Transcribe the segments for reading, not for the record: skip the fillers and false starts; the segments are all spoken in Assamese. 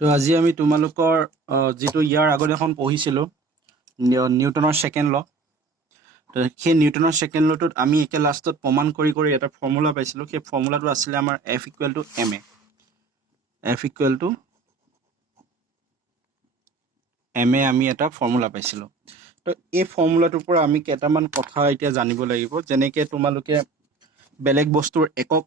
তো আজি আমি তোমালোকৰ যিটো ইয়াৰ আগত এখন পঢ়িছিলোঁ নিউটনৰ ছেকেণ্ড ল। তো সেই নিউটনৰ ছেকেণ্ড লটোত আমি একে লাষ্টত প্ৰমাণ কৰি কৰি এটা ফৰ্মুলা পাইছিলোঁ। সেই ফৰ্মুলাটো আছিলে আমাৰ F equal to M a. F equal to M a আমি এটা ফৰ্মুলা পাইছিলোঁ। তো এই ফৰ্মুলাটোৰ পৰা আমি কেইটামান কথা এতিয়া জানিব লাগিব। যেনেকৈ তোমালোকে বেলেগ বস্তুৰ একক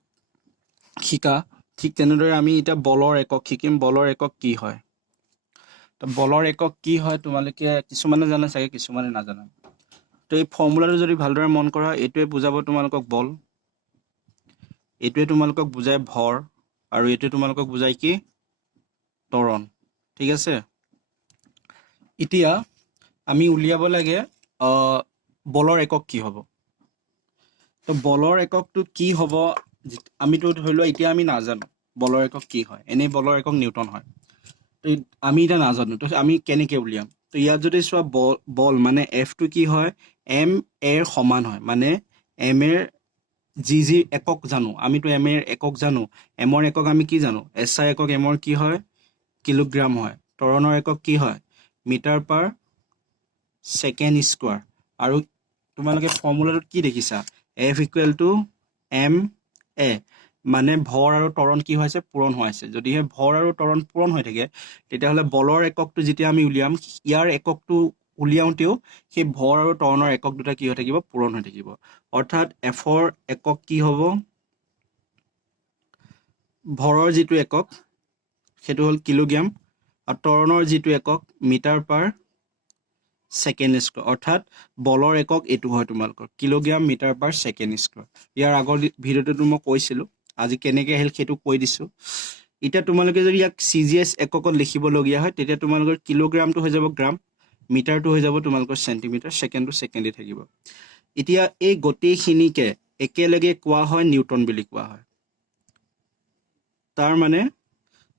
শিকা, ঠিক তেনেদৰে আমি এতিয়া বলৰ একক শিকিম। বলৰ একক কি হয়? তো বলৰ একক কি হয় তোমালোকে কিছুমানে জানে চাগে, কিছুমানে নাজানে। তো এই ফৰ্মুলাটো যদি ভালদৰে মন কৰা, এইটোৱে বুজাব তোমালোকক বল, এইটোৱে তোমালোকক বুজায় ভৰ, আৰু এইটোৱে তোমালোকক বুজায় কি? ত্বৰণ। ঠিক আছে, এতিয়া আমি উলিয়াব লাগে বলৰ একক কি হ'ব। তো বলৰ এককটো কি হ'ব আমিতো ধৰি লোৱা এতিয়া আমি নাজানো বলৰ একক কি হয়। এনেই বলৰ একক নিউটন হয়। তো আমি এতিয়া নাজানো, তো আমি কেনেকৈ উলিয়াম? তো ইয়াত যদি চোৱা বল মানে এফটো কি হয়? এম এৰ সমান হয়। মানে এম এৰ যি একক জানো, আমিতো এম এৰ একক জানো। এমৰ একক আমি কি জানো? এছআই একক এমৰ কি হয়? কিলোগ্ৰাম হয়। ত্বৰণৰ একক কি হয়? Metre per second square. আৰু তোমালোকে ফৰ্মুলাটোত কি দেখিছা? F equal to M A, মানে ভৰ আৰু ত্বৰণ কি হৈছে? পূৰণ হৈছে। যদিহে ভৰ আৰু ত্বৰণ পূৰণ হৈ থাকে, তেতিয়াহ'লে বলৰ এককটো যেতিয়া আমি উলিয়াম, ইয়াৰ এককটো উলিয়াওঁতেও সেই ভৰ আৰু ত্বৰণৰ একক দুটা কি হৈ থাকিব? পূৰণ হৈ থাকিব। অৰ্থাৎ এফৰ একক কি হ'ব? ভৰৰ যিটো একক সেইটো হ'ল কিলোগ্ৰাম, আৰু ত্বৰণৰ যিটো একক মিটাৰ পাৰ ছেকেণ্ড স্কোৱাৰ। অৰ্থাৎ বলৰ একক এইটো হয় তোমালোকৰ kilogram metre per second square. ইয়াৰ আগৰ ভিডিঅ'টোতো মই কৈছিলোঁ, আজি কেনেকৈ আহিল সেইটো কৈ দিছোঁ। এতিয়া তোমালোকে যদি ইয়াক CGS এককত লিখিবলগীয়া হয়, তেতিয়া তোমালোকৰ কিলোগ্ৰামটো হৈ যাব গ্ৰাম, মিটাৰটো হৈ যাব তোমালোকৰ চেণ্টিমিটাৰ, ছেকেণ্ডটো ছেকেণ্ডে থাকিব। এতিয়া এই গোটেইখিনিকে একেলগে কোৱা হয় নিউটন বুলি কোৱা হয়। তাৰ মানে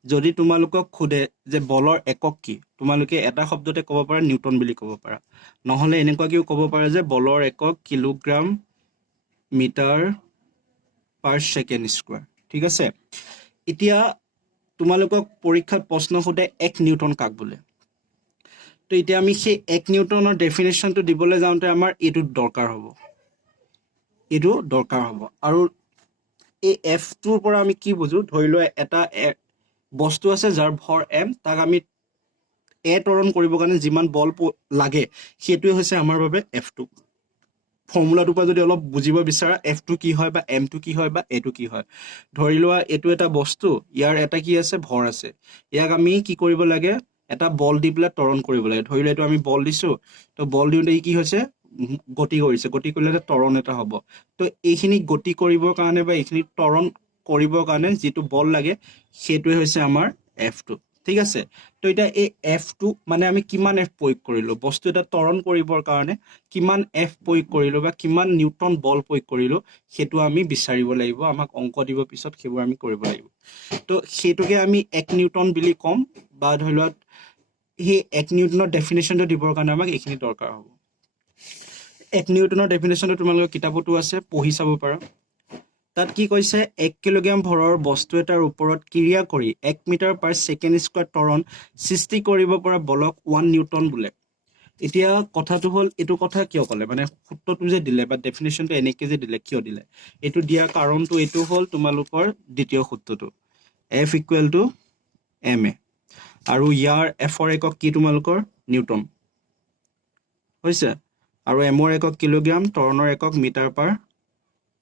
যদি তোমালোকক সোধে যে বলৰ একক কি, তোমালোকে এটা শব্দতে ক'ব পাৰা নিউটন বুলি ক'ব পাৰা। নহ'লে এনেকুৱাকৈও ক'ব পাৰা যে বলৰ একক kilogram metre per second square. ঠিক আছে, এতিয়া তোমালোকক পৰীক্ষাত প্ৰশ্ন সোধে এক নিউটন কাক বোলে। তো এতিয়া আমি সেই এক নিউটনৰ ডেফিনেশ্যনটো দিবলৈ যাওঁতে আমাৰ এইটো দৰকাৰ হ'ব, এইটো দৰকাৰ হ'ব। আৰু এই এফটোৰ পৰা আমি কি বুজো? ধৰি লোৱা এটা বস্তু আছে যাৰ ভৰ এম, তাক আমি ত্বৰণ কৰিবৰ কাৰণে যিমান বল লাগে সেইটোৱে হৈছে আমাৰ বাবে এফটো। ফৰ্মুলাটোৰ পৰা যদি অলপ বুজিব বিচাৰা এফটো কি হয়, বা এমটো কি হয়, বা এটো কি হয়। ধৰি লোৱা এইটো এটা বস্তু, ইয়াৰ এটা কি আছে? ভৰ আছে। ইয়াক আমি কি কৰিব লাগে? এটা বল দি পেলাই ত্বৰণ কৰিব লাগে। ধৰি লোৱা এইটো আমি বল দিছো, তো বল দিওঁতে কি হৈছে? গতি কৰিছে। গতি কৰিলে ত্বৰণ এটা হ'ব। তো এইখিনি গতি কৰিবৰ কাৰণে বা এইখিনি ত্বৰণ কৰিবৰ কাৰণে যিটো বল লাগে সেইটোৱে হৈছে আমাৰ এফটো। ঠিক আছে, তো এতিয়া এই এফটো মানে আমি কিমান এফ প্ৰয়োগ কৰিলো? বস্তু এটা ত্বৰণ কৰিবৰ কাৰণে কিমান এফ প্ৰয়োগ কৰিলো বা কিমান নিউটন বল প্ৰয়োগ কৰিলো, সেইটো আমি বিচাৰিব লাগিব। আমাক অংক দিব পিছত, সেইবোৰ আমি কৰিব লাগিব। তো সেইটোকে আমি এক নিউটন বুলি ক'ম, বা ধৰি লোৱা সেই এক নিউটনৰ ডেফিনেশ্যনটো দিবৰ কাৰণে আমাক এইখিনি দৰকাৰ হ'ব। এক নিউটনৰ ডেফিনেশ্যনটো তোমালোকৰ কিতাপতো আছে, পঢ়ি চাব পাৰা। তাত কি কৈছে? 1 কিলোগ্ৰাম ভৰৰ বস্তু এটাৰ ওপৰত ক্ৰিয়া কৰি 1 মিটাৰ পাৰ ছেকেণ্ড স্কোৱাৰ ত্বৰণ সৃষ্টি কৰিব পৰা বলক 1 নিউটন বোলে। এতিয়া কথাটো হ'ল, এইটো কথা কিয় ক'লে? মানে সূত্ৰটো যে দিলে বা ডেফিনেশ্যনটো এনেকৈ যে দিলে, কিয় দিলে? এইটো দিয়াৰ কাৰণটো এইটো হ'ল তোমালোকৰ দ্বিতীয় সূত্ৰটো, F equal to M A, আৰু ইয়াৰ এফৰ একক কি? তোমালোকৰ নিউটন হৈছে, আৰু এমৰ একক কিলোগ্ৰাম, ত্বৰণৰ একক মিটাৰ পাৰ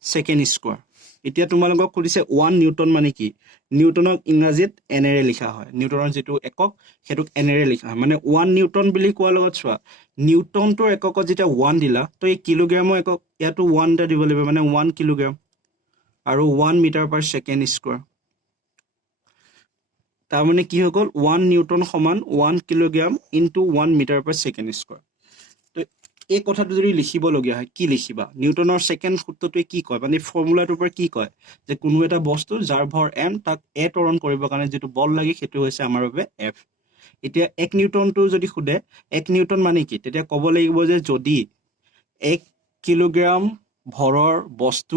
ছেকেণ্ড স্কোৱাৰ। এতিয়া তোমালোকক সুধিছে 1 নিউটন মানে কি? নিউটনক ইংৰাজীত এনেৰে লিখা হয়। নিউটনৰ যিটো একক সেইটোক এনেৰে লিখা হয়। মানে 1 নিউটন বুলি কোৱাৰ লগত চোৱা, নিউটনটোৰ এককত যেতিয়া 1 দিলা, তো এই কিলোগ্ৰামৰ একক ইয়াতো 1 এটা দিব লাগিব, মানে 1 কিলোগ্ৰাম, আৰু 1 মিটাৰ পাৰ ছেকেণ্ড স্কোৱাৰ। তাৰমানে কি হৈ গ'ল? 1 নিউটন সমান 1 kilogram into 1 metre per second square. তো এই কথাটো যদি লিখিবলগীয়া হয়, কি লিখিবা? নিউটনৰ ছেকেণ্ড সূত্ৰটোৱে কি কয়, মানে ফৰ্মুলাটোৰ পৰা কি কয়? যে কোনো এটা বস্তু যাৰ ভৰ এম, তাক ত্বৰণ কৰিবৰ কাৰণে যিটো বল লাগে সেইটো হৈছে আমাৰ বাবে এফ। এতিয়া 1 নিউটনটো যদি সোধে, 1 নিউটন মানে কি? তেতিয়া ক'ব লাগিব যে যদি 1 কিলোগ্ৰাম ভৰৰ বস্তু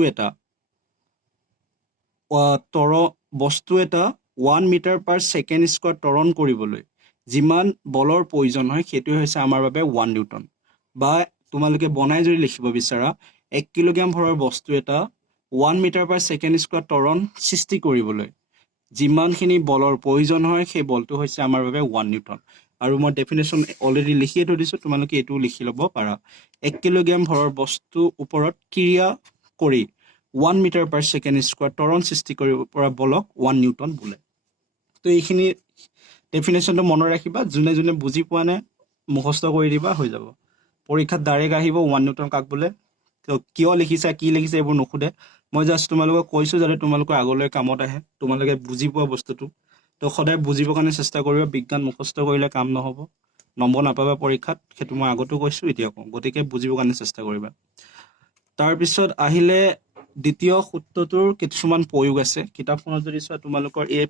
এটা 1 মিটাৰ পাৰ ছেকেণ্ড স্কোৱাৰ ত্বৰণ কৰিবলৈ যিমান বলৰ প্ৰয়োজন হয় সেইটোৱে হৈছে আমাৰ বাবে 1 নিউটন। বা তোমালোকে বনাই যদি লিখিব বিচাৰা 1 কিলোগ্ৰাম ভৰৰ বস্তু এটা 1 মিটাৰ পাৰ ছেকেণ্ড স্কোৱাৰ ত্বৰণ সৃষ্টি কৰিবলৈ যিমানখিনি বলৰ প্ৰয়োজন হয় সেই বলটো হৈছে আমাৰ বাবে 1 নিউটন। আৰু মই ডেফিনেশ্যন অলৰেডি লিখিয়ে থৈ দিছোঁ, তোমালোকে এইটোও লিখি ল'ব পাৰা। 1 কিলোগ্ৰাম ভৰৰ বস্তুৰ ওপৰত ক্ৰিয়া কৰি 1 মিটাৰ পাৰ ছেকেণ্ড স্কোৱাৰ ত্বৰণ সৃষ্টি কৰিব পৰা বলক 1 নিউটন বোলে। তো এইখিনি ডেফিনেশ্যনটো মনত ৰাখিবা, যোনে যোনে বুজি পোৱা নাই মুখস্থ কৰি দিবা, হৈ যাব। পৰীক্ষাত ডাইৰেক্ট আহিব 1 নিউটন কাক বোলে, কিয় লিখিছা কি লিখিছা এইবোৰ নুসুধে। মই জাষ্ট তোমালোকক কৈছোঁ যাতে তোমালোকৰ আগলৈ কামত আহে, তোমালোকে বুজি পোৱা বস্তুটো। তো সদায় বুজিবৰ কাৰণে চেষ্টা কৰিবা, বিজ্ঞান মুখস্থ কৰিলে কাম নহ'ব, নম্বৰ নাপাবা পৰীক্ষাত, সেইটো মই আগতো কৈছোঁ এতিয়া কওঁ। গতিকে বুজিবৰ কাৰণে চেষ্টা কৰিবা। তাৰপিছত আহিলে দ্বিতীয় সূত্ৰটোৰ কিছুমান প্ৰয়োগ আছে। কিতাপখনত যদি চোৱা তোমালোকৰ এই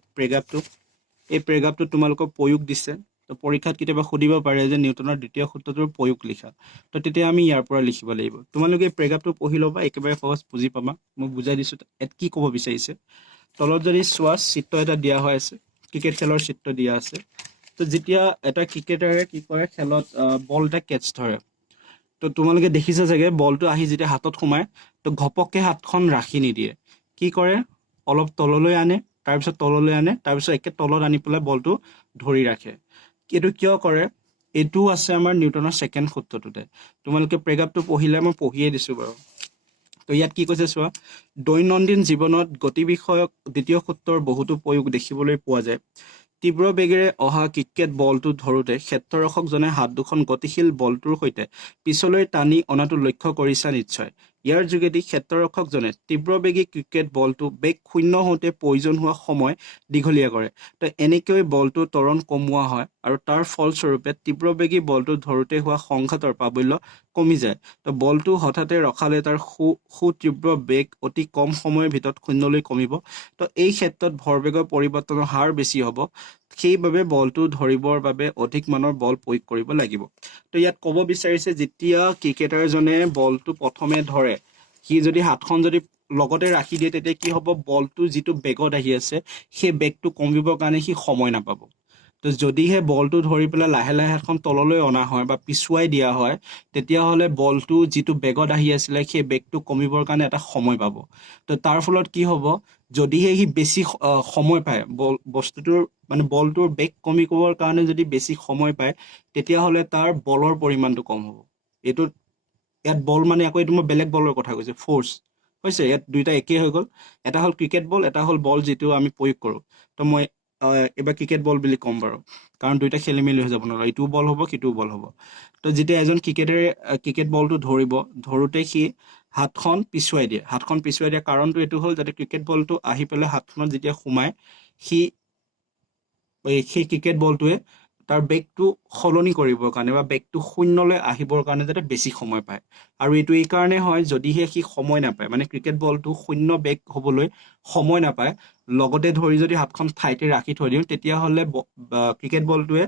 প্ৰেগ্ৰাফটো তোমালোকৰ প্ৰয়োগ দিছে। তো পৰীক্ষাত কেতিয়াবা সুধিব পাৰে যে নিউটনৰ দ্বিতীয় সূত্ৰটোৰ প্ৰয়োগ লিখা। তো তেতিয়া আমি ইয়াৰ পৰা লিখিব লাগিব। তোমালোকে প্ৰেগ্ৰাফটো পঢ়ি ল'বা, একেবাৰে সহজ বুজি পাবা। মই বুজাই দিছোঁ ইয়াত কি ক'ব বিচাৰিছে। তলত যদি চোৱা চিত্ৰ এটা দিয়া হৈ আছে, ক্ৰিকেট খেলৰ চিত্ৰ দিয়া আছে। তো যেতিয়া এটা ক্ৰিকেটাৰে কি কৰে, খেলত বল এটা কেটচ ধৰে, তো তোমালোকে দেখিছা চাগে বলটো আহি যেতিয়া হাতত সোমায় তো ঘপককৈ হাতখন ৰাখি নিদিয়ে, কি কৰে অলপ তললৈ আনে, তাৰপিছত তললৈ আনে, তাৰপিছত একে তলত আনি পেলাই বলটো ধৰি ৰাখে। এইটো কিয় কৰে? এইটো আছে আমাৰ নিউটনৰ ছেকেণ্ড সূত্ৰটোতে। তোমালোকে প্ৰেগ্ৰাফটো পঢ়িলে মই পঢ়িয়ে দিছোঁ বাৰু। তো ইয়াত কি কৈছে চোৱা, দৈনন্দিন জীৱনত গতি বিষয়ক দ্বিতীয় সূত্ৰৰ বহুতো প্ৰয়োগ দেখিবলৈ পোৱা যায়। তীব্ৰ বেগেৰে অহা ক্ৰিকেট বলটো ধৰোঁতে ক্ষেত্ৰৰক্ষকজনে হাত দুখন গতিশীল বলটোৰ সৈতে পিছলৈ টানি অনাটো লক্ষ্য কৰিছা নিশ্চয়। ইয়াৰ যোগেদি ক্ষেত্ৰৰক্ষকজনে তীব্ৰবেগী ক্ৰিকেট বলটো বেগ শূন্য হওঁতে প্ৰয়োজন হোৱা সময় দীঘলীয়া কৰে। তো এনেকৈ বলটো ত্বৰণ কমোৱা হয় আৰু তাৰ ফলস্বৰূপে তীব্ৰবেগী বলটো ধৰোঁতে হোৱা সংঘাতৰ প্ৰাবল্য কমি যায়। তো বলটো হঠাতে ৰখালে তাৰ সুতীব্ৰ বেগ অতি কম সময়ৰ ভিতৰত শূন্যলৈ কমিব। তো এই ক্ষেত্ৰত ভৰবেগৰ পৰিৱৰ্তনৰ হাৰ বেছি হ'ব, সেইবাবে বলটো ধৰিবৰ বাবে অধিক মানৰ বল প্ৰয়োগ কৰিব লাগিব। তো ইয়াত ক'ব বিচাৰিছে যেতিয়া ক্ৰিকেটাৰজনে বলটো প্ৰথমে ধৰে, সি যদি হাতখন যদি লগতে ৰাখি দিয়ে তেতিয়া কি হ'ব, বলটো যিটো বেগত আহি আছে সেই বেগটো কমিবৰ কাৰণে সি সময় নাপাব। তো যদিহে বলটো ধৰি পেলাই লাহে লাহে হাতখন তললৈ অনা হয় বা পিছুৱাই দিয়া হয়, তেতিয়াহ'লে বলটো যিটো বেগত আহি আছিলে সেই বেগটো কমিবৰ কাৰণে এটা সময় পাব। তো তাৰ ফলত কি হ'ব, যদিহে সি বেছি সময় পায়, বস্তুটোৰ মানে বলটোৰ বেগ কমিবৰ কাৰণে যদি বেছি সময় পায়, তেতিয়াহ'লে তাৰ বলৰ পৰিমাণটো কম হ'ব। ইয়াত বল মানে আকৌ এইটো মই বেলেগ বলৰ কথা কৈছোঁ, ফ'ৰ্চ হৈছে। ইয়াত দুইটা একেই হৈ গ'ল, এটা হ'ল ক্ৰিকেট বল, এটা হ'ল বল যিটো আমি প্ৰয়োগ কৰোঁ। তো মই এইবাৰ ক্ৰিকেট বল বুলি ক'ম বাৰু, কাৰণ দুইটা খেলি মেলি হৈ যাব নোৱাৰে, ইটোও বল হ'ব সিটোও বল হ'ব। তো যেতিয়া এজন ক্ৰিকেটাৰে ক্ৰিকেট বলটো ধৰোঁতে সি হাতখন পিছুৱাই দিয়ে। হাতখন পিছুৱাই দিয়াৰ কাৰণটো এইটো হ'ল যাতে ক্ৰিকেট বলটো আহি পেলাই হাতখনত যেতিয়া সোমায়, সেই ক্ৰিকেট বলটোৱে তাৰ বেগটো সলনি কৰিবৰ কাৰণে বা বেগটো শূন্যলৈ আহিবৰ কাৰণে যাতে বেছি সময় পায়। আৰু এইটো এই কাৰণে হয়, যদিহে সি সময় নাপায়, মানে ক্ৰিকেট বলটো শূন্য বেগ হ'বলৈ সময় নাপায়, লগতে ধৰি যদি হাতখন ঠাইতে ৰাখি থৈ দিওঁ, তেতিয়াহ'লে ক্ৰিকেট বলটোৱে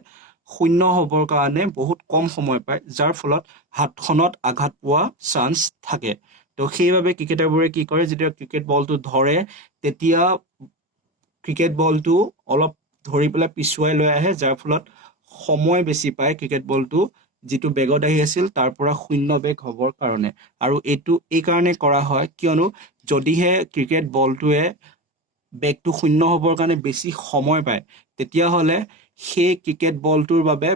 শূন্য হ'বৰ কাৰণে বহুত কম সময় পায়, যাৰ ফলত হাতখনত আঘাত পোৱা চান্স থাকে। তো সেইবাবে ক্ৰিকেটাৰবোৰে কি কৰে, যেতিয়া ক্ৰিকেট বলটো ধৰে তেতিয়া ক্ৰিকেট বলটো অলপ ধৰি পেলাই পিছুৱাই লৈ আহে, যাৰ ফলত সময় বেছি পায় ক্ৰিকেট বলটো যিটো বেগত আহি আছিল তাৰ পৰা শূন্য বেগ হ'বৰ কাৰণে। আৰু এইটো এই কাৰণে কৰা হয় কিয়নো যদিহে ক্ৰিকেট বলটোৱে বেগটো শূন্য হ'বৰ কাৰণে বেছি সময় পায়, তেতিয়াহ'লে সেই ক্ৰিকেট বলটোৰ বাবে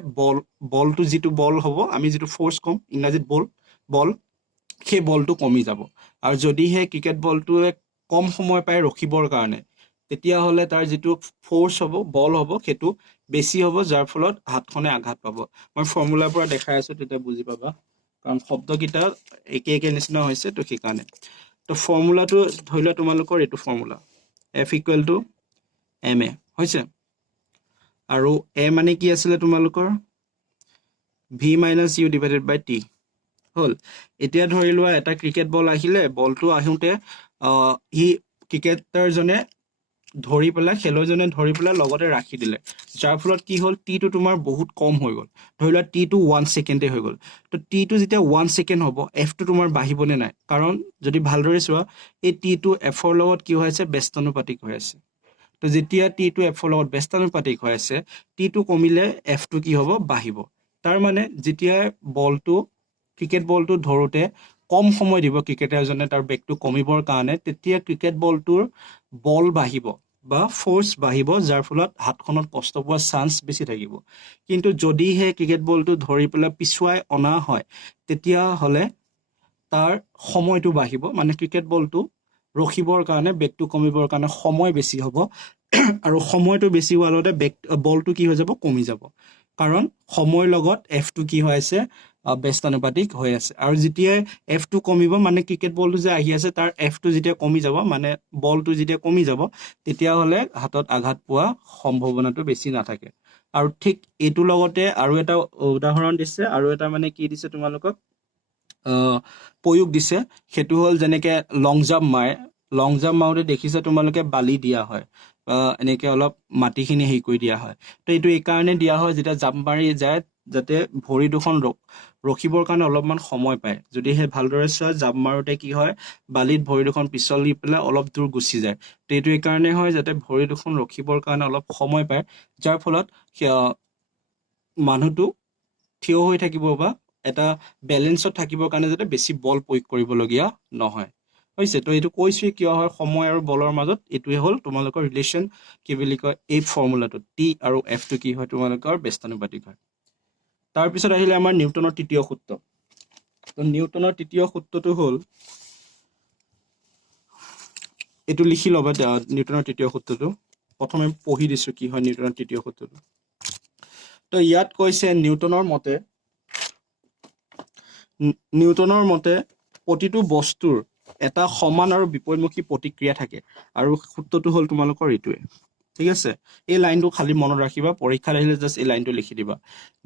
বলটো যিটো বল হ'ব, আমি যিটো ফ'ৰ্চ ক'ম ইংৰাজীত বল, সেই বলটো কমি যাব। আৰু যদিহে ক্ৰিকেট বলটোৱে কম সময় পায় ৰখিবৰ কাৰণে, তেতিয়াহ'লে তাৰ যিটো ফ'ৰ্চ হ'ব, বল হ'ব, সেইটো বেছি হ'ব, যাৰ ফলত হাতখনে আঘাত পাব। মই ফৰ্মুলাৰ পৰা দেখাই আছোঁ, তেতিয়া বুজি পাবা, কাৰণ শব্দকেইটা একে নিচিনা হৈছে, তো সেইকাৰণে। তো ফৰ্মুলাটো ধৰি লোৱা তোমালোকৰ এইটো ফৰ্মুলা F=ma হৈছে। আৰু a মানে কি আছিলে তোমালোকৰ, v - u / t হ'ল। এতিয়া ধৰি লোৱা এটা ক্ৰিকেট বল আহিলে, বলটো আহোঁতে ক্ৰিকেটাৰজনে ধৰি পেলাই, খেলুৱৈজনে ধৰি পেলাই লগতে ৰাখি দিলে, যাৰ ফলত কি হ'ল, টিটো তোমাৰ বহুত কম হৈ গ'ল। ধৰি লোৱা টিটো 1 ছেকেণ্ডে হৈ গ'ল। তো টিটো যেতিয়া 1 ছেকেণ্ড হ'ব, এফটো তোমাৰ বাঢ়িবনে নাই? কাৰণ যদি ভালদৰে চোৱা, এই টিটো এফৰ লগত কি হৈ আছে, ব্যস্তানুপাতিক হৈ আছে। তো যেতিয়া টিটো এফৰ লগত ব্যস্তানুপাতিক হৈ আছে, টিটো কমিলে এফটো কি হ'ব বাঢ়িব। তাৰ মানে যেতিয়া বলটো ক্ৰিকেট বলটো ধৰোতে কম সময় দিব ক্ৰিকেটাৰজনে তাৰ বেগটো কমিবৰ কাৰণে, তেতিয়া ক্ৰিকেট বলটোৰ বল বাঢ়িব বা ফ'ৰ্চ বাঢ়িব, যাৰ ফলত হাতখনত কষ্ট পোৱাৰ চান্স বেছি থাকিব। কিন্তু যদিহে ক্ৰিকেট বলটো ধৰি পেলাই পিছুৱাই অনা হয়, তেতিয়াহ'লে তাৰ সময়টো বাঢ়িব, মানে ক্ৰিকেট বলটো ৰখিবৰ কাৰণে বেগটো কমিবৰ কাৰণে সময় বেছি হ'ব আৰু সময়টো বেছি হোৱাৰ লগতে বলটো কি হৈ যাব কমি যাব, কাৰণ সময়ৰ লগত এফটো কি হৈ আছে ব্যস্তানুপাতিক হৈ আছে। আৰু যেতিয়াই এফটো কমিব, মানে ক্ৰিকেট বলটো যে আহি আছে তাৰ এফটো যেতিয়া কমি যাব, মানে বলটো যেতিয়া কমি যাব, তেতিয়াহ'লে হাতত আঘাত পোৱা সম্ভাৱনাটো বেছি নাথাকে। আৰু ঠিক এইটোৰ লগতে আৰু এটা উদাহৰণ দিছে, আৰু এটা মানে কি দিছে তোমালোকক প্ৰয়োগ দিছে, সেইটো হ'ল যেনেকে লং জাম্প মাৰে। লং জাম্প মাৰোতে দেখিছে তোমালোকে বালি দিয়া হয়, এনেকে অলপ মাটিখিনি হেৰি কৰি দিয়া হয়। তো এইটো এইকাৰণে দিয়া হয় যেতিয়া জাম্প মাৰি যায়, যাতে ভৰি দুখন ৰখিবৰ কাৰণে অলপমান সময় পায়। যদিহে ভালদৰে চোৱা, জাম্প মাৰোতে কি হয়, বালিত ভৰি দুখন পিছলি পেলাই অলপ দূৰ গুচি যায়। তো এইটো এইকাৰণে হয় যাতে ভৰি দুখন ৰখিবৰ কাৰণে অলপ সময় পায়, যাৰ ফলত মানুহটো থিয় হৈ থাকিব বা এটা বেলেঞ্চত থাকিবৰ কাৰণে যাতে বেছি বল প্ৰয়োগ কৰিবলগীয়া নহয়। হৈছে, তো এইটো কৈছোৱে কিয় হয় সময় আৰু বলৰ মাজত, এইটোৱে হ'ল তোমালোকৰ ৰিলেশ্যন, কি বুলি কয়, এই ফৰ্মুলাটো টি আৰু এফটো কি হয় তোমালোকৰ ব্যস্তানুপাতিক হয়। তাৰপিছত আহিলে আমাৰ নিউটনৰ তৃতীয় সূত্ৰ। তো নিউটনৰ তৃতীয় সূত্ৰটো হ'ল, এইটো লিখি ল'বা, নিউটনৰ তৃতীয় সূত্ৰটো প্ৰথমে পঢ়ি দিছো কি হয় নিউটনৰ তৃতীয় সূত্ৰটো। তো ইয়াত কৈছে নিউটনৰ মতে প্ৰতিটো বস্তুৰ এটা সমান আৰু বিপৰীতমুখী প্ৰতিক্ৰিয়া থাকে, আৰু সূত্ৰটো হ'ল তোমালোকৰ এইটোৱে। ঠিক আছে, এই লাইনটো খালি মনত ৰাখিবা, পৰীক্ষাত আহিলে জাষ্ট এই লাইনটো লিখি দিবা।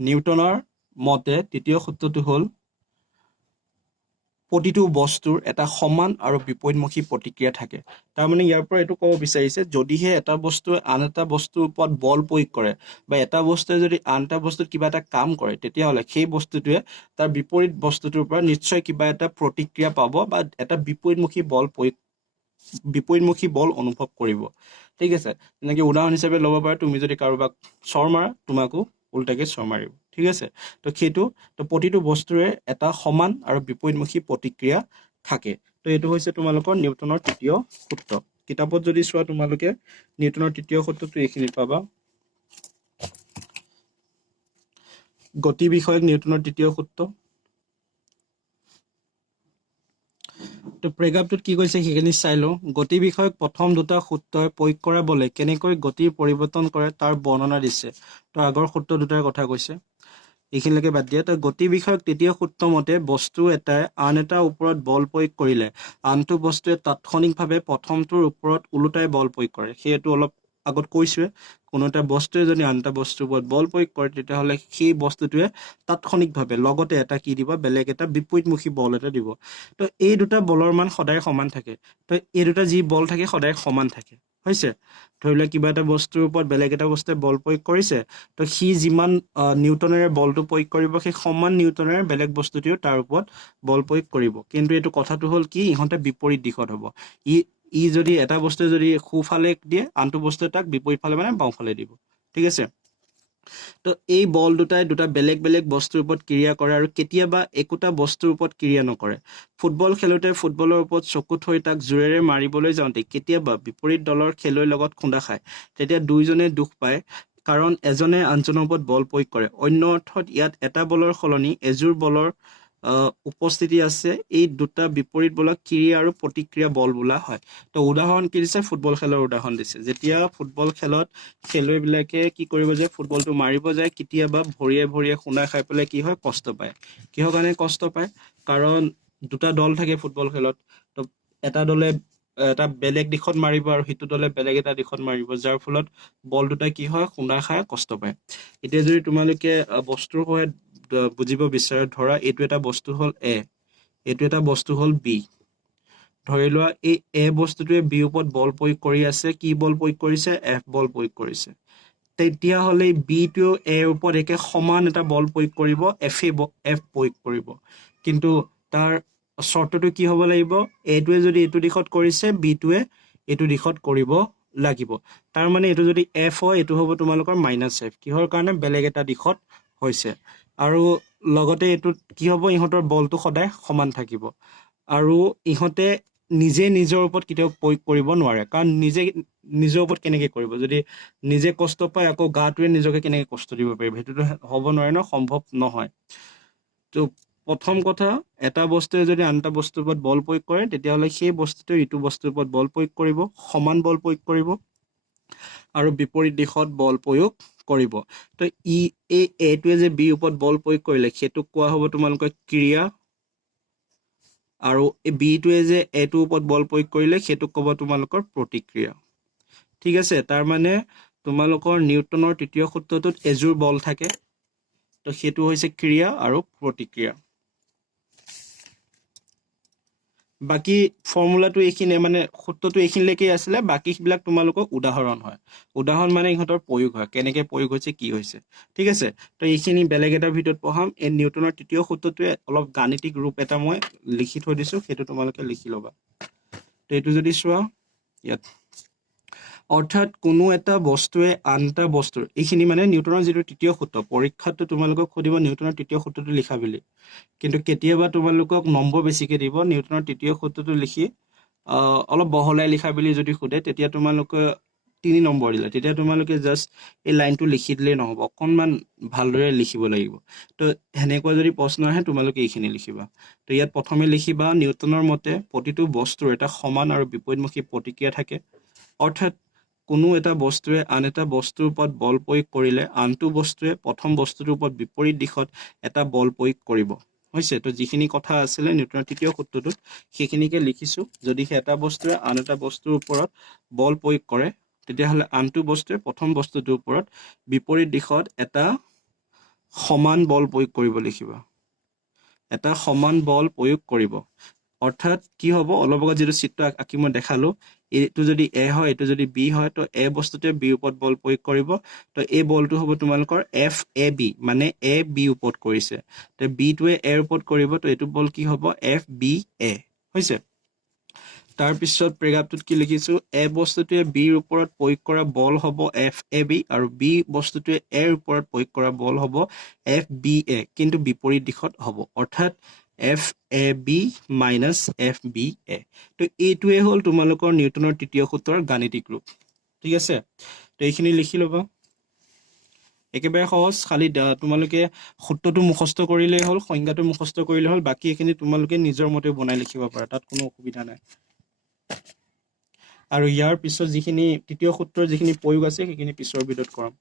নিউটনৰ মতে তৃতীয় সূত্ৰটো হ'ল প্ৰতিটো বস্তুৰ এটা সমান আৰু বিপৰীতমুখী প্ৰতিক্ৰিয়া থাকে। তাৰমানে ইয়াৰ পৰা এইটো ক'ব বিচাৰিছে, যদিহে এটা বস্তুৱে আন এটা বস্তুৰ ওপৰত বল প্ৰয়োগ কৰে, বা এটা বস্তুৱে যদি আন এটা বস্তুত কিবা এটা কাম কৰে, তেতিয়াহ'লে সেই বস্তুটোৱে তাৰ বিপৰীত বস্তুটোৰ পৰা নিশ্চয় কিবা এটা প্ৰতিক্ৰিয়া পাব, বা এটা বিপৰীতমুখী বল অনুভৱ কৰিব। ঠিক আছে, যেনেকৈ উদাহৰণ হিচাপে ল'ব পাৰা, তুমি যদি কাৰোবাক চৰ মাৰা, তোমাকো উল্টাকে চৰ মাৰিব। ঠিক আছে, তো প্ৰতিটো বস্তুৰে এটা সমান আৰু বিপৰীতমুখী প্ৰতিক্ৰিয়া থাকে। তো এইটো হৈছে তোমালোকৰ নিউটনৰ তৃতীয় সূত্ৰ। কিতাপত যদি চোৱা তোমালোকে নিউটনৰ তৃতীয় সূত্ৰটো এইখিনিত পাবা। গতি বিষয়ক নিউটনৰ তৃতীয় সূত্ৰ। তো প্ৰেগাপটোত কি কৈছে সেইখিনি চাই লওঁ। গতি বিষয়ক প্ৰথম দুটা সূত্ৰই প্ৰয়োগ কৰা বলে কেনেকৈ গতিৰ পৰিৱৰ্তন কৰে তাৰ বৰ্ণনা দিছে। তো আগৰ সূত্ৰ দুটাৰ কথা কৈছে, এইখিনিলৈকে বাদ দিয়া। তো গতি বিষয়ক তৃতীয় সূত্ৰ মতে বস্তু এটাই আন এটাৰ ওপৰত বল প্ৰয়োগ কৰিলে আনটো বস্তুৱে তাৎক্ষণিকভাৱে প্ৰথমটোৰ ওপৰত ওলোটাই বল প্ৰয়োগ কৰে। সেইটো অলপ আগত কৈছোৱে, কোনো এটা বস্তুৱে যদি আন এটা বস্তুৰ ওপৰত বল প্ৰয়োগ কৰে, তেতিয়াহ'লে সেই বস্তুটোৱে তাৎক্ষণিকভাৱে লগতে এটা কি দিব, বেলেগ এটা বিপৰীতমুখী বল এটা দিব। তো এই দুটা বলৰ মান সদায় সমান থাকে। তো এই দুটা যি বল থাকে সদায় সমান থাকে। হৈছে, ধৰি লোৱা কিবা এটা বস্তুৰ ওপৰত বেলেগ এটা বস্তুৱে বল প্ৰয়োগ কৰিছে, তো সি যিমান নিউটনেৰে বলটো প্ৰয়োগ কৰিব, সেই সমান নিউটনেৰে বেলেগ বস্তুটোৱেও তাৰ ওপৰত বল প্ৰয়োগ কৰিব। কিন্তু এইটো কথাটো হ'ল কি, ইহঁতে বিপৰীত দিশত হ'ব। ই যদি এটা বস্তুৱে যদি সোঁফালে দিয়ে, আনটো বস্তুৱে তাক বিপৰীত ফালে মানে বাওঁফালে দিব। ঠিক আছে, তো এই বল দুটাই দুটা বেলেগ বেলেগ বস্তুৰ ওপৰত ক্ৰিয়া কৰে, আৰু কেতিয়াবা একোটা বস্তুৰ ওপৰত ক্ৰিয়া নকৰে। ফুটবল খেলোঁতে ফুটবলৰ ওপৰত চকু থৈ তাক জোৰেৰে মাৰিবলৈ যাওঁতে কেতিয়াবা বিপৰীত দলৰ খেলুৱৈৰ লগত খুন্দা খায়, তেতিয়া দুয়োজনে দুখ পায়, কাৰণ এজনে আনজনৰ ওপৰত বল প্ৰয়োগ কৰে। অন্য অৰ্থত ইয়াত এটা বলৰ সলনি এযোৰ বলৰ উপস্থিতি আছে। এই দুটা বিপৰীত বলক ক্ৰিয়া আৰু প্ৰতিক্ৰিয়া বল বোলা হয়। তো উদাহৰণ কি দিছে, ফুটবল খেলৰ উদাহৰণ দিছে। যেতিয়া ফুটবল খেলত খেলুৱৈবিলাকে কি কৰিব যায়, ফুটবলটো মাৰিব যায়, কেতিয়াবা ভৰিয়ে ভৰিয়ে খুন্দা খাই পেলাই কি হয়, কষ্ট পায়। কিহৰ কাৰণে কষ্ট পায়, কাৰণ দুটা দল থাকে ফুটবল খেলত। তো এটা দলে এটা বেলেগ দিশত মাৰিব আৰু সিটো দলে বেলেগ এটা দিশত মাৰিব, যাৰ ফলত বল দুটা কি হয়, খুন্দা খাই কষ্ট পায়। এতিয়া যদি তোমালোকে বস্তুৰ সহায়ত বুজিব বিচাৰে, ধৰা এইটো এটা বস্তু হ'ল এ, এইটো এটা বস্তু হ'ল বি। ধৰি লোৱা এই এ বস্তুটোৱে বিৰ ওপৰত বল প্ৰয়োগ কৰি আছে। কি বল প্ৰয়োগ কৰিছে, এফ বল প্ৰয়োগ কৰিছে। তেতিয়াহ'লে বিটোৱেও এৰ ওপৰত একে সমান এটা বল প্ৰয়োগ কৰিব, এফ প্ৰয়োগ কৰিব। কিন্তু তাৰ চৰ্তটো কি হ'ব লাগিব, এটোৱে যদি এইটো দিশত কৰিছে, বিটোৱে এইটো দিশত কৰিব লাগিব তাৰ মানে এইটো যদি f হয় এইটো হ'ব তোমালোকৰ -f কিহৰ কাৰণে বেলেগ এটা দিশত হৈছে আৰু লগতে এইটো কি হ'ব ইহঁতৰ বলটো সদায় সমান থাকিব আৰু ইহঁতে নিজে নিজৰ ওপৰত কেতিয়াও প্ৰয়োগ কৰিব নোৱাৰে কাৰণ নিজে নিজৰ ওপৰত কেনেকৈ কৰিব যদি নিজে কষ্ট পায় আকৌ গাটোৱে নিজকে কেনেকৈ কষ্ট দিব পাৰিব সেইটোতো হ'ব নোৱাৰে ন সম্ভৱ নহয় তো প্ৰথম কথা এটা বস্তুৱে যদি আন এটা বস্তুৰ ওপৰত বল প্ৰয়োগ কৰে তেতিয়াহ'লে সেই বস্তুটোৱে ইটো বস্তুৰ ওপৰত বল প্ৰয়োগ কৰিব সমান বল প্ৰয়োগ কৰিব আৰু বিপৰীত দিশত বল প্ৰয়োগ কৰিব তো এই এটোৱে যে বিৰ ওপৰত বল প্ৰয়োগ কৰিলে সেইটোক কোৱা হ'ব তোমালোকৰ ক্ৰিয়া আৰু এই বিটোৱে যে এটোৰ ওপৰত বল প্ৰয়োগ কৰিলে সেইটোক ক'ব তোমালোকৰ প্ৰতিক্ৰিয়া ঠিক আছে তাৰ মানে তোমালোকৰ নিউটনৰ তৃতীয় সূত্ৰটোত এজোৰ বল থাকে তো সেইটো হৈছে ক্ৰিয়া আৰু প্ৰতিক্ৰিয়া বাকি ফৰ্মুলাটো এইখিনি মানে সূত্ৰটো এইখিনিলৈকে আছিলে বাকিবিলাক তোমালোকৰ উদাহৰণ হয় উদাহৰণ মানে ইহঁতৰ প্ৰয়োগ হয় কেনেকৈ প্ৰয়োগ হৈছে কি হৈছে ঠিক আছে তো এইখিনি বেলেগ এটা ভিডিঅ'ত পঢ়াম এই নিউটনৰ তৃতীয় সূত্ৰটোৱে অলপ গাণিতিক ৰূপ এটা মই লিখি থৈ দিছোঁ সেইটো তোমালোকে লিখি ল'বা তো এইটো যদি চোৱা ইয়াত অৰ্থাৎ কোনো এটা বস্তুৱে আন এটা বস্তুৰ এইখিনি মানে নিউটনৰ যিটো তৃতীয় সূত্ৰ পৰীক্ষাটো তোমালোকক সুধিব নিউটনৰ তৃতীয় সূত্ৰটো লিখা বুলি কিন্তু কেতিয়াবা তোমালোকক নম্বৰ বেছিকৈ দিব নিউটনৰ তৃতীয় সূত্ৰটো লিখি অলপ বহলাই লিখা বুলি যদি সোধে তেতিয়া তোমালোকে 3 নম্বৰ দিলে তেতিয়া তোমালোকে জাষ্ট এই লাইনটো লিখি দিলেই নহ'ব অকণমান ভালদৰে লিখিব লাগিব তো সেনেকুৱা যদি প্ৰশ্ন আহে তোমালোকে এইখিনি লিখিবা তো ইয়াত প্ৰথমে লিখিবা নিউটনৰ মতে প্ৰতিটো বস্তুৰ এটা সমান আৰু বিপৰীতমুখী প্ৰতিক্ৰিয়া থাকে অৰ্থাৎ কোনো এটা বস্তুৱে আন এটা বস্তুৰ ওপৰত বল প্ৰয়োগ কৰিলে আনটো বস্তুৱে প্ৰথম বস্তুটোৰ ওপৰত বিপৰীত দিশত এটা বল প্ৰয়োগ কৰিব হৈছে তো যিখিনি কথা আছিলে নিউটনৰ তৃতীয় সূত্ৰটোত সেইখিনিকে লিখিছোঁ যদি এটা বস্তুৱে আন এটা বস্তুৰ ওপৰত বল প্ৰয়োগ কৰে তেতিয়াহ'লে আনটো বস্তুৱে প্ৰথম বস্তুটোৰ ওপৰত বিপৰীত দিশত এটা সমান বল প্ৰয়োগ কৰিব লিখিবা এটা সমান বল প্ৰয়োগ কৰিব অৰ্থাৎ কি হ'ব অলপ আগত যিটো চিত্ৰ আঁকি মই দেখালো এইটো যদি এ হয় এইটো যদি বি হয় তো এ বস্তুটোৱে বিৰ ওপৰত বল প্ৰয়োগ কৰিব তো এই বলটো হ'ব তোমালোকৰ এফ এ বি মানে এ বি ওপৰত কৰিছে তো বিটোৱে এৰ ওপৰত কৰিব তো এইটো বল কি হ'ব এফ বি এ হৈছে তাৰপিছত প্ৰেগাপটোত কি লিখিছোঁ এ বস্তুটোৱে বিৰ ওপৰত প্ৰয়োগ কৰা বল হ'ব এফ এ বি আৰু বি বস্তুটোৱে এৰ ওপৰত প্ৰয়োগ কৰা বল হ'ব এফ বি এ কিন্তু বিপৰীত দিশত হ'ব অৰ্থাৎ F a b minus F b a তো এইটোৱে হ'ল তোমালোকৰ নিউটনৰ তৃতীয় সূত্ৰৰ গাণিতিক ৰূপ ঠিক আছে তো এইখিনি লিখি ল'বা একেবাৰে সহজ খালি তোমালোকে সূত্ৰটো মুখস্থ কৰিলেই হ'ল সংজ্ঞাটো মুখস্থ কৰিলেই হ'ল বাকী এইখিনি তোমালোকে নিজৰ মতে বনাই লিখিব পাৰা তাত কোনো অসুবিধা নাই আৰু ইয়াৰ পিছত যিখিনি তৃতীয় সূত্ৰৰ যিখিনি প্ৰয়োগ আছে সেইখিনি পিছৰ ভিডিঅ'ত কৰাম